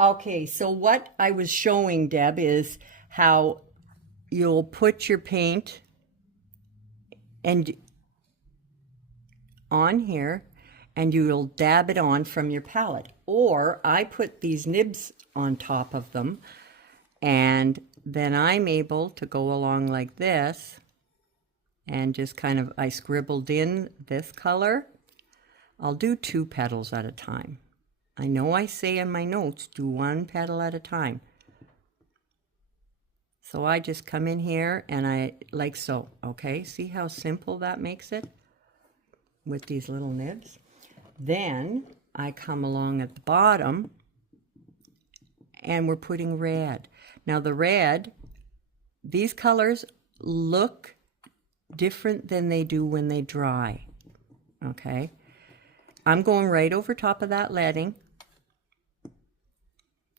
Okay, so what I was showing, Deb, is how you'll put your paint and on here and you'll dab it on from your palette. Or I put these nibs on top of them and then I'm able to go along like this and just kind of, I scribbled in this color. I'll do 2 petals at a time. I know I say in my notes, do 1 petal at a time. So I just come in here and I, like so, okay? See how simple that makes it with these little nibs? Then I come along at the bottom and we're putting red. Now the red, these colors look different than they do when they dry, okay? I'm going right over top of that leading.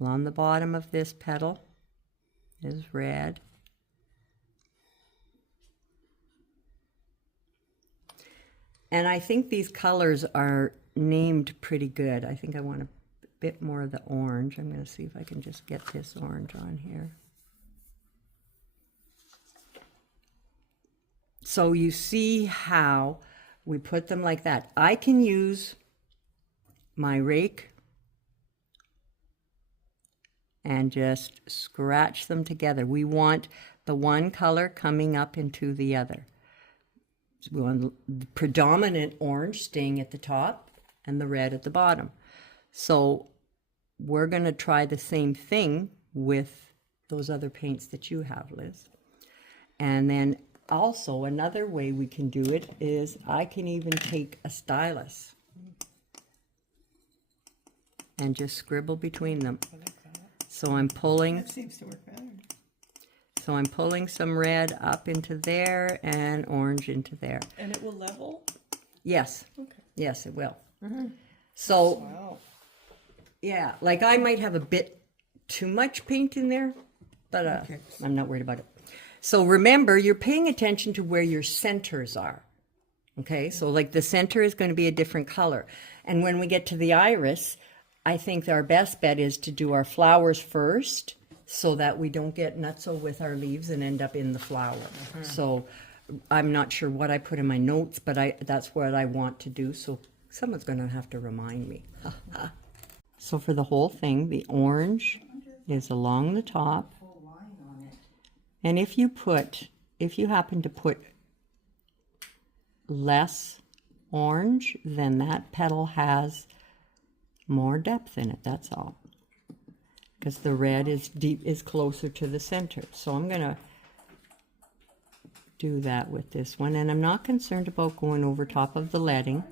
On the bottom of this petal is red. And I think these colors are named pretty good. I think I want a bit more of the orange. I'm going to see if I can just get this orange on here. So you see how we put them like that. I can use my rake and just scratch them together. We want the one color coming up into the other. So we want the predominant orange staying at the top and the red at the bottom. So we're going to try the same thing with those other paints that you have, Liz. And then also another way we can do it is I can even take a stylus and just scribble between them. So I'm pulling. That seems to work better. So I'm pulling some red up into there and orange into there. And it will level? Yes. Okay. Yes, it will. So, Wow. yeah, like I might have a bit too much paint in there, but Okay. I'm not worried about it. So remember, you're paying attention to where your centers are. Okay, so like the center is going to be a different color. And when we get to the iris, I think our best bet is to do our flowers first so that we don't get nutso with our leaves and end up in the flower. So I'm not sure what I put in my notes, but that's what I want to do. So someone's going to have to remind me. So for the whole thing, the orange is along the top. And if you happen to put less orange, then that petal has more depth in it, that's all. Because the red is closer to the center. So I'm gonna do that with this one, and I'm not concerned about going over top of the leading.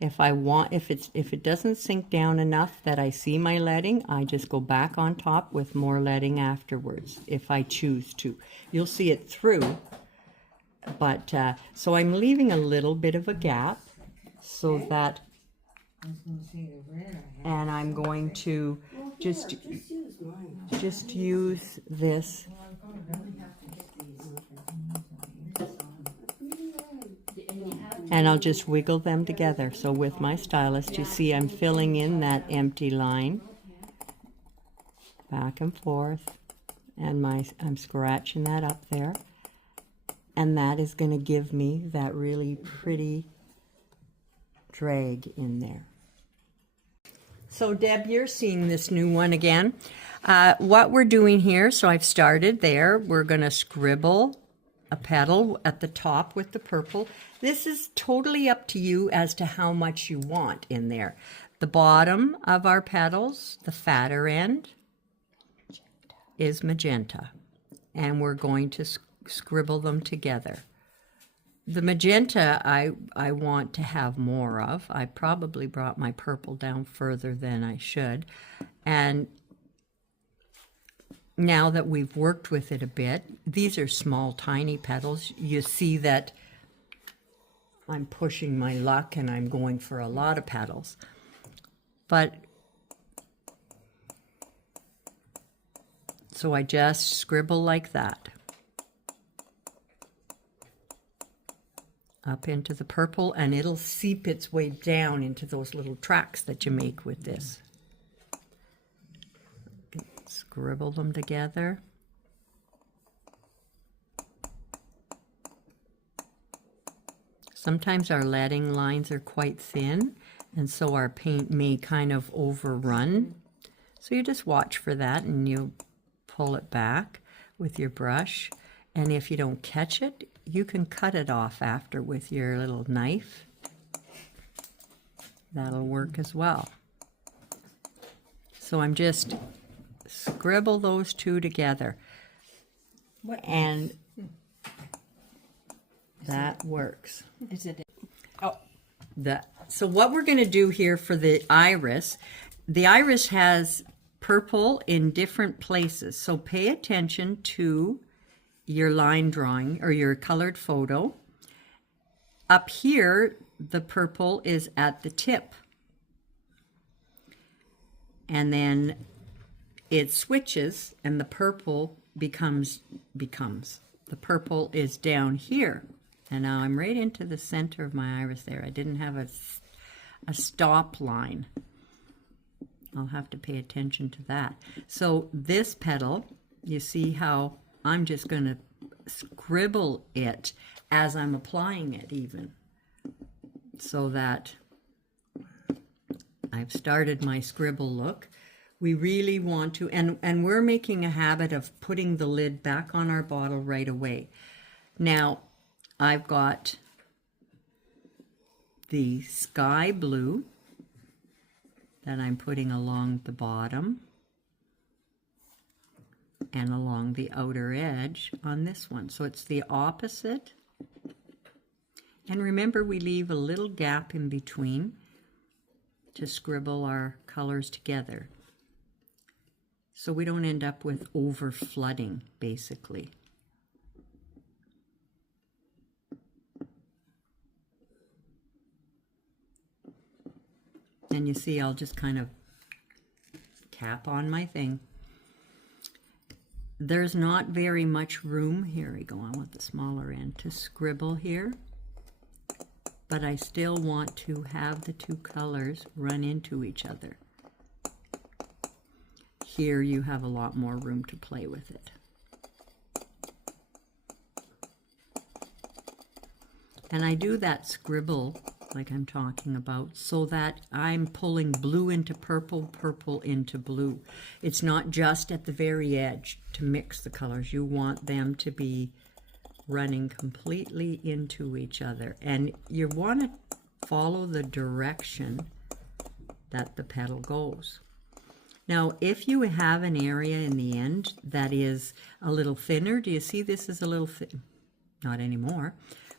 If it doesn't sink down enough that I see my leading, I just go back on top with more leading afterwards, if I choose to. You'll see it through, but so I'm leaving a little bit of a gap so that, and I'm going to just use this. And I'll just wiggle them together. So with my stylus, you see I'm filling in that empty line back and forth, and I'm scratching that up there, and that is going to give me that really pretty drag in there. So Deb, you're seeing this new one again. What we're doing here, so I've started there, we're going to scribble a petal at the top with the purple. This is totally up to you as to how much you want in there. The bottom of our petals, the fatter end, is magenta, and we're going to scribble them together. The magenta I want to have more of. I probably brought my purple down further than I should, and now that we've worked with it a bit, these are small, tiny petals. You see that I'm pushing my luck and I'm going for a lot of petals. But, so I just scribble like that. Up into the purple, and it'll seep its way down into those little tracks that you make with this. scribble them together. Sometimes our leading lines are quite thin, and so our paint may kind of overrun. So you just watch for that and you pull it back with your brush. And if you don't catch it, you can cut it off after with your little knife. That'll work as well. So I'm just scribble those two together. And that works. Is it? Oh, So what we're going to do here for the iris has purple in different places. So pay attention to your line drawing or your colored photo. Up here, the purple is at the tip. And then it switches and the purple becomes. The purple is down here. And now I'm right into the center of my iris there. I didn't have a stop line. I'll have to pay attention to that. So this petal, you see how I'm just going to scribble it as I'm applying it even. So that I've started my scribble look. We really want to, and we're making a habit of putting the lid back on our bottle right away. Now, I've got the sky blue that I'm putting along the bottom and along the outer edge on this one. So it's the opposite. And remember, we leave a little gap in between to scribble our colors together, so we don't end up with over flooding, basically. And you see, I'll just kind of cap on my thing. There's not very much room. Here we go, I want the smaller end to scribble here. But I still want to have the two colors run into each other. Here you have a lot more room to play with it. And I do that scribble like I'm talking about so that I'm pulling blue into purple, purple into blue. It's not just at the very edge to mix the colors. You want them to be running completely into each other. And you want to follow the direction that the petal goes. Now, if you have an area in the end that is a little thinner, do you see this is a little thin? Not anymore,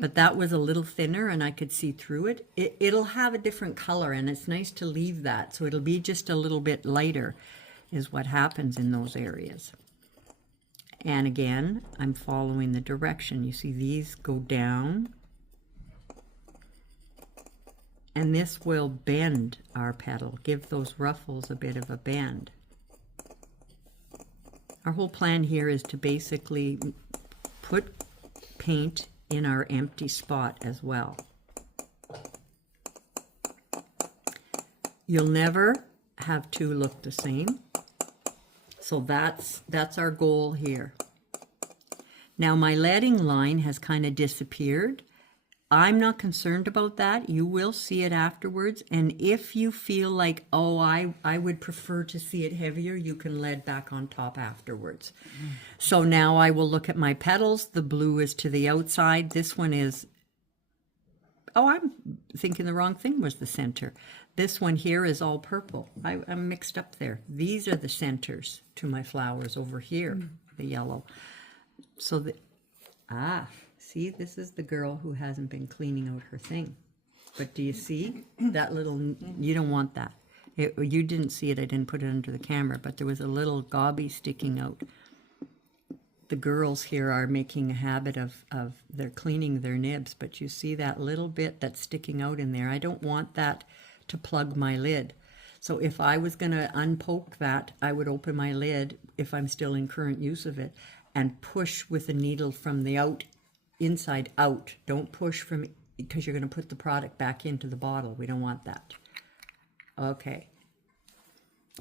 but that was a little thinner and I could see through it. It'll have a different color, and it's nice to leave that. So it'll be just a little bit lighter is what happens in those areas. And again, I'm following the direction. You see these go down. And this will bend our petal, give those ruffles a bit of a bend. Our whole plan here is to basically put paint in our empty spot as well. You'll never have two look the same. So that's our goal here. Now my leading line has kind of disappeared. I'm not concerned about that. You will see it afterwards. And if you feel like, oh, I would prefer to see it heavier, you can lead back on top afterwards. So now I will look at my petals. The blue is to the outside. This one is, oh, I'm thinking the wrong thing was the center. This one here is all purple. I'm mixed up there. These are the centers to my flowers over here, the yellow. So see, this is the girl who hasn't been cleaning out her thing. But do you see that little, you don't want that. You didn't see it, I didn't put it under the camera, but there was a little gobby sticking out. The girls here are making a habit of they're cleaning their nibs, but you see that little bit that's sticking out in there. I don't want that to plug my lid. So if I was going to unpoke that, I would open my lid, if I'm still in current use of it, and push with a needle from the inside out. Don't push from, because you're going to put the product back into the bottle. We don't want that. Okay.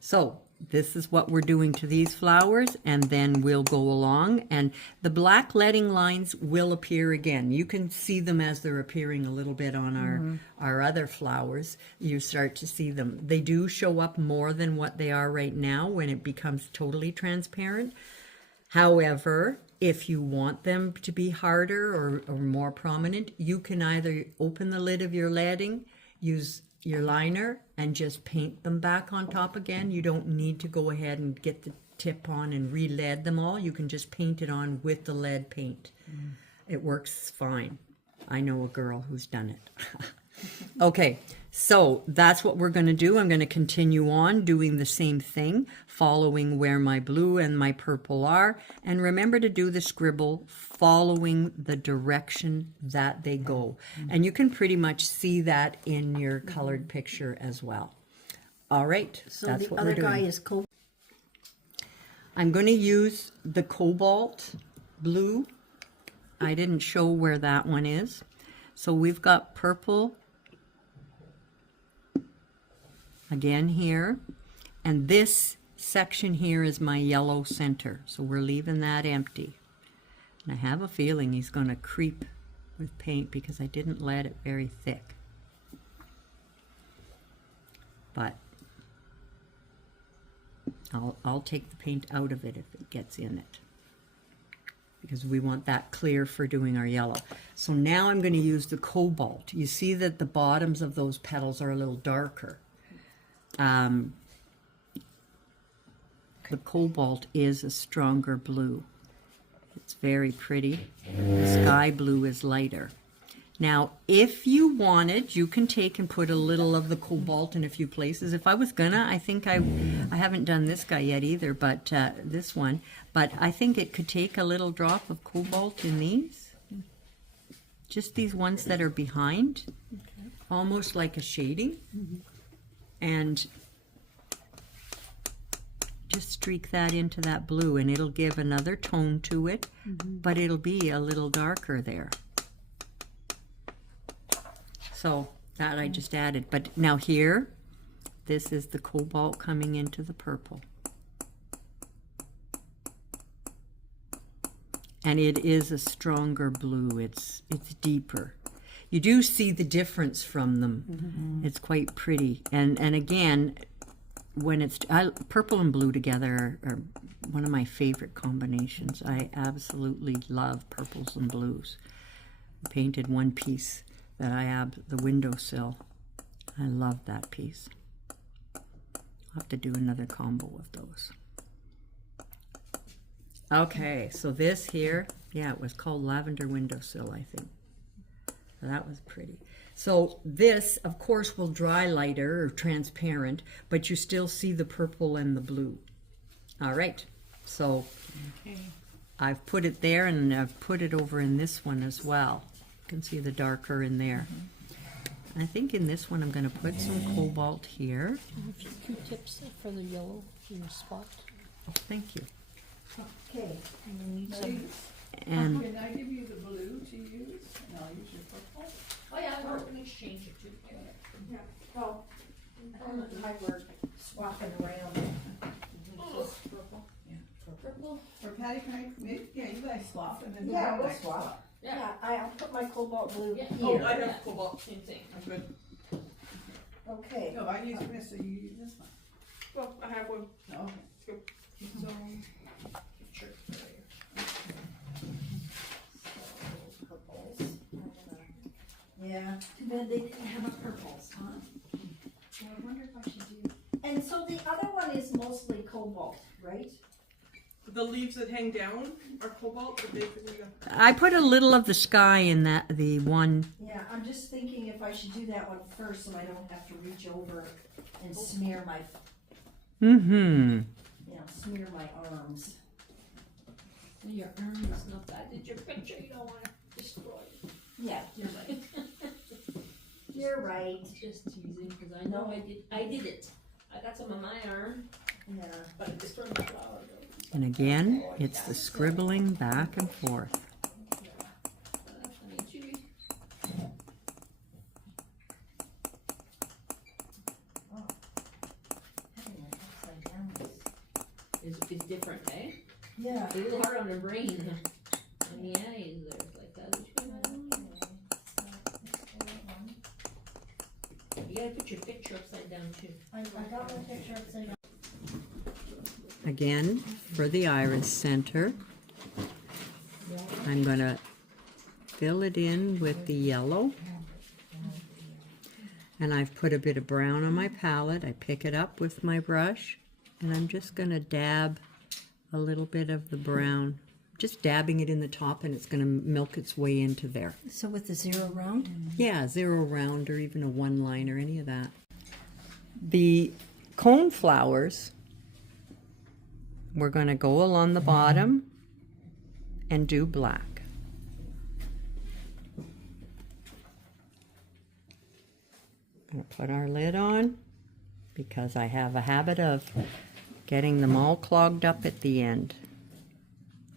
So this is what we're doing to these flowers, and then we'll go along, and the black leading lines will appear again. You can see them as they're appearing a little bit on our other flowers. You start to see them. They do show up more than what they are right now when it becomes totally transparent. However, if you want them to be harder or more prominent, you can either open the lid of your leading, use your liner, and just paint them back on top again. You don't need to go ahead and get the tip on and re-lead them all. You can just paint it on with the lead paint. It works fine. I know a girl who's done it. Okay, so that's what we're going to do. I'm going to continue on doing the same thing, following where my blue and my purple are. And remember to do the scribble following the direction that they go. And you can pretty much see that in your colored picture as well. All right, So that's the what other we're doing. guy is cobalt. I'm going to use the cobalt blue. I didn't show where that one is. So we've got purple again here, and this section here is my yellow center, so we're leaving that empty. And I have a feeling he's going to creep with paint because I didn't let it very thick. But I'll take the paint out of it if it gets in it, because we want that clear for doing our yellow. So now I'm going to use the cobalt. You see that the bottoms of those petals are a little darker. The cobalt is a stronger blue. It's very pretty. The sky blue is lighter. Now, if you wanted, you can take and put a little of the cobalt in a few places. If I was gonna, I think I haven't done this guy yet either, but this one. But I think it could take a little drop of cobalt in these. Just these ones that are behind. Okay. Almost like a shading. And just streak that into that blue, and it'll give another tone to it, but it'll be a little darker there. So that I just added. But now here, this is the cobalt coming into the purple. And it is a stronger blue. It's deeper. You do see the difference from them. It's quite pretty. And again, when it's purple and blue together are one of my favorite combinations. I absolutely love purples and blues. I painted one piece that I have the windowsill. I love that piece. I'll have to do another combo of those. Okay, so this here, yeah, it was called Lavender Windowsill, I think. So that was pretty. So this, of course, will dry lighter or transparent, but you still see the purple and the blue. All right, so I've put it there, and I've put it over in this one as well. You can see the darker in there. I think in this one I'm going to put some cobalt here. A few Q-tips for the yellow in your spot. Oh, thank you. Okay. And you need some. And Can I give you the blue to use, and I'll use your purple? Oh yeah, we're going to exchange it too. Yeah, well, I were swapping around. Purple. Yeah. Purple. Or Patty, can I, maybe, yeah, you guys swap, and then Yeah, we'll we'll swap. Yeah. Yeah, I'll put my cobalt blue Yeah. here. Oh, I have cobalt. Same thing. I'm good. Okay. No, I use this, so you use this one. Well, I have one. Oh, okay. So, Sure. Purples. Yeah, too bad they didn't have a purples, huh? So I wonder if I should do. And so the other one is mostly cobalt, right? the leaves that hang down are cobalt, but they I put a little of the sky in that, the one. Yeah, I'm just thinking if I should do that one first, so I don't have to reach over and smear my, smear my arms. Your arm is not that. Did your picture? You don't want to destroy it. Yeah, you're right. You're right. Just teasing because I know I did it. I got some on my arm, Yeah. but I destroyed my flower though. And again, it's the scribbling back and forth. is different, eh? Yeah. It's a little hard on the brain. On the eyes, there's like that. You gotta put your picture upside down too. I got my picture upside down. Again, for the iris center, I'm going to fill it in with the yellow. And I've put a bit of brown on my palette. I pick it up with my brush, and I'm just going to dab a little bit of the brown, just dabbing it in the top, and it's going to milk its way into there. So with the 0 round? Yeah, 0 round or even a 1 line or any of that. The cone flowers, we're going to go along the bottom and do black. Going to put our lid on because I have a habit of getting them all clogged up at the end.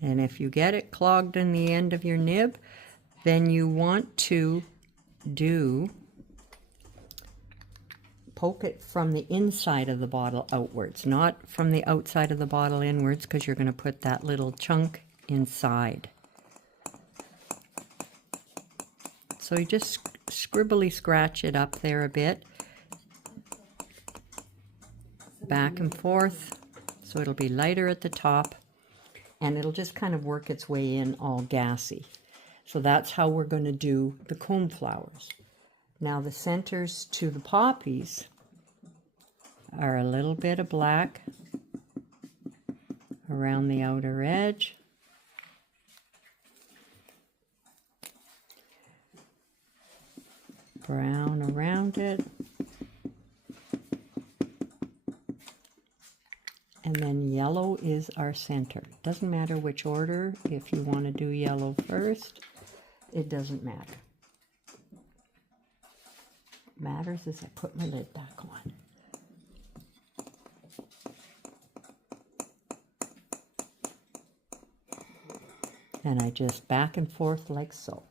And if you get it clogged in the end of your nib, then you want to poke it from the inside of the bottle outwards, not from the outside of the bottle inwards, because you're going to put that little chunk inside. So you just scribbly scratch it up there a bit, back and forth, so it'll be lighter at the top, and it'll just kind of work its way in all gassy. So that's how we're going to do the cone flowers. Now the centers to the poppies are a little bit of black around the outer edge. Brown around it. And then yellow is our center. Doesn't matter which order. If you want to do yellow first, it doesn't matter. What matters is I put my lid back on. And I just back and forth like so.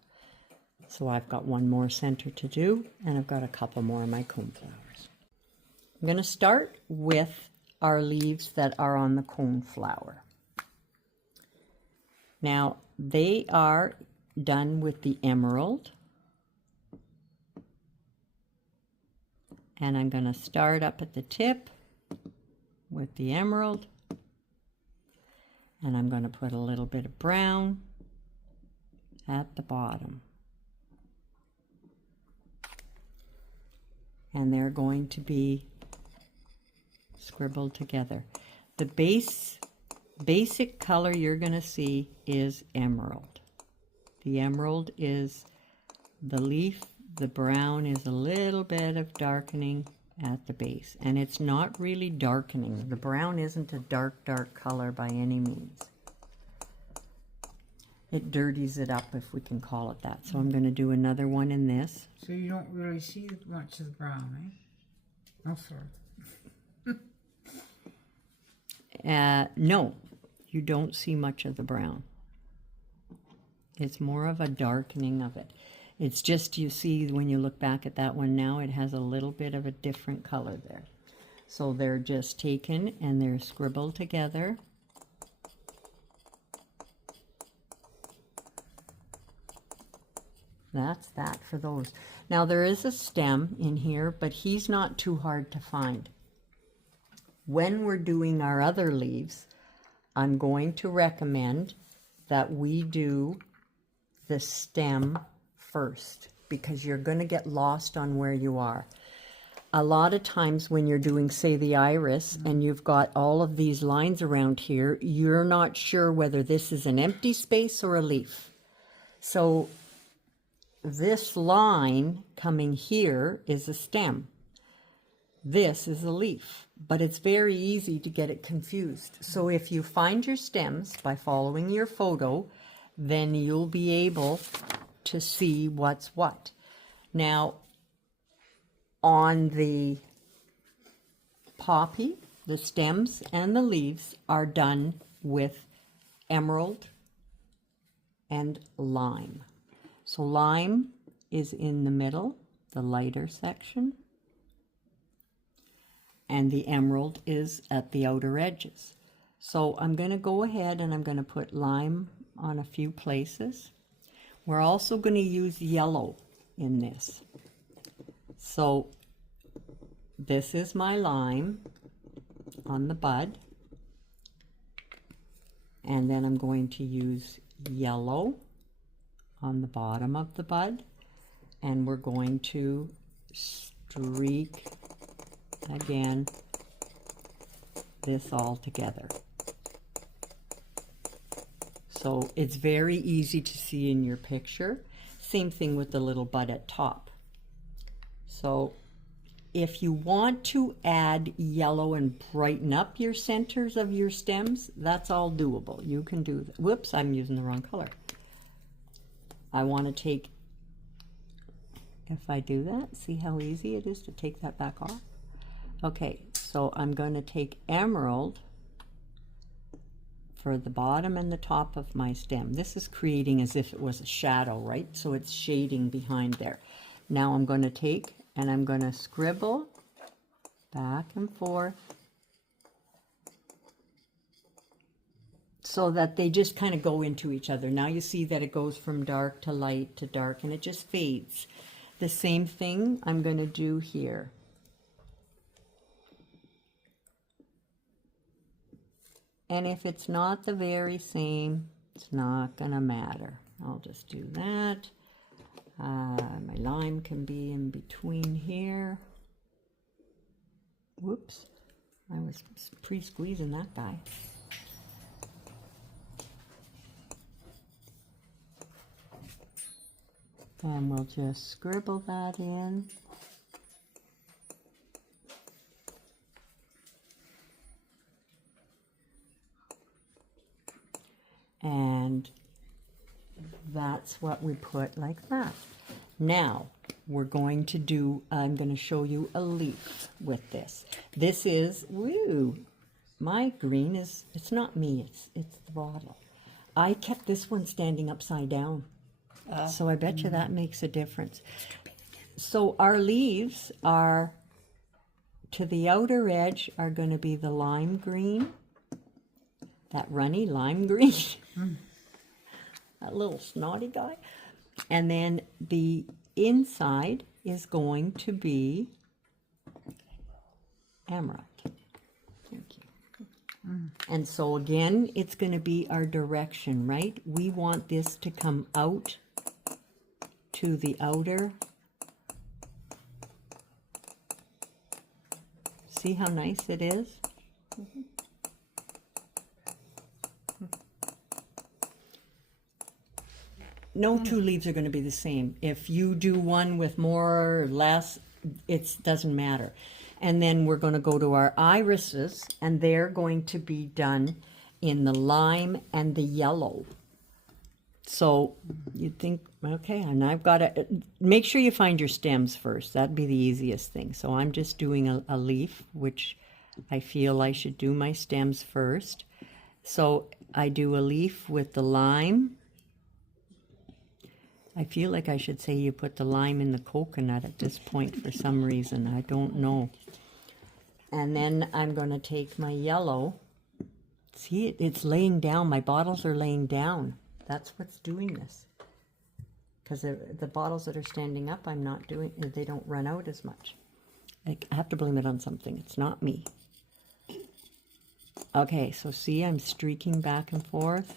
So I've got one more center to do, and I've got a couple more of my cone flowers. I'm going to start with our leaves that are on the cone flower. Now, they are done with the emerald. And I'm going to start up at the tip with the emerald. And I'm going to put a little bit of brown at the bottom. And they're going to be scribbled together. The basic color you're going to see is emerald. The emerald is the leaf. The brown is a little bit of darkening at the base. And it's not really darkening. The brown isn't a dark color by any means. It dirties it up, if we can call it that. So I'm going to do another one in this. So you don't really see much of the brown, eh? Oh, sorry. No, you don't see much of the brown. It's more of a darkening of it. It's just, you see, when you look back at that one now, it has a little bit of a different color there. So they're just taken and they're scribbled together. That's that for those. Now there is a stem in here, but he's not too hard to find. When we're doing our other leaves, I'm going to recommend that we do the stem first, because you're going to get lost on where you are. A lot of times when you're doing, say, the iris, and you've got all of these lines around here, you're not sure whether this is an empty space or a leaf. So this line coming here is a stem. This is a leaf, but it's very easy to get it confused. So if you find your stems by following your photo, then you'll be able to see what's what. Now, on the poppy, the stems and the leaves are done with emerald and lime. So lime is in the middle, the lighter section, and the emerald is at the outer edges. So I'm going to go ahead and I'm going to put lime on a few places. We're also going to use yellow in this. So this is my lime on the bud. And then I'm going to use yellow on the bottom of the bud. And we're going to streak again this all together. So it's very easy to see in your picture. Same thing with the little bud at top. So if you want to add yellow and brighten up your centers of your stems, that's all doable. You can do that. Whoops, I'm using the wrong color. I want to take, if I do that, see how easy it is to take that back off? Okay, so I'm going to take emerald for the bottom and the top of my stem. This is creating as if it was a shadow, right? So it's shading behind there. Now I'm going to take and I'm going to scribble back and forth so that they just kind of go into each other. Now you see that it goes from dark to light to dark and it just fades. The same thing I'm going to do here. And if it's not the very same, it's not going to matter. I'll just do that. My lime can be in between here. Whoops, I was pre-squeezing that guy. And we'll just scribble that in. And that's what we put like that. Now we're going to do, I'm going to show you a leaf with this. This is, woo, my green is, it's not me, it's the bottle. I kept this one standing upside down. So I bet you that makes a difference. So our leaves are, to the outer edge are going to be the lime green. That runny lime green. That little snotty guy. And then the inside is going to be emerald. Thank you. And so again, it's going to be our direction, right? We want this to come out to the outer. See how nice it is? No two leaves are going to be the same. If you do one with more or less, it doesn't matter. And then we're going to go to our irises, and they're going to be done in the lime and the yellow. So you'd think, okay, and I've got to, make sure you find your stems first. That'd be the easiest thing. So I'm just doing a leaf, which I feel I should do my stems first. So I do a leaf with the lime. I feel like I should say you put the lime in the coconut at this point for some reason. I don't know. And then I'm going to take my yellow. See, it's laying down. My bottles are laying down. That's what's doing this. Because the bottles that are standing up, I'm not doing, they don't run out as much. I have to blame it on something. It's not me. Okay, so see, I'm streaking back and forth.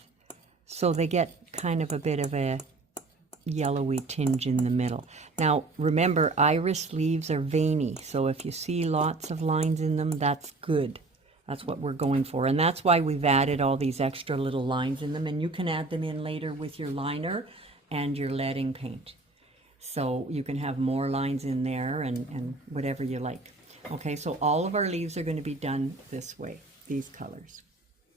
So they get kind of a bit of a yellowy tinge in the middle. Now remember, iris leaves are veiny, so if you see lots of lines in them, that's good. That's what we're going for, and that's why we've added all these extra little lines in them, and you can add them in later with your liner and your leading paint. So you can have more lines in there and whatever you like. Okay, so all of our leaves are going to be done this way, these colors.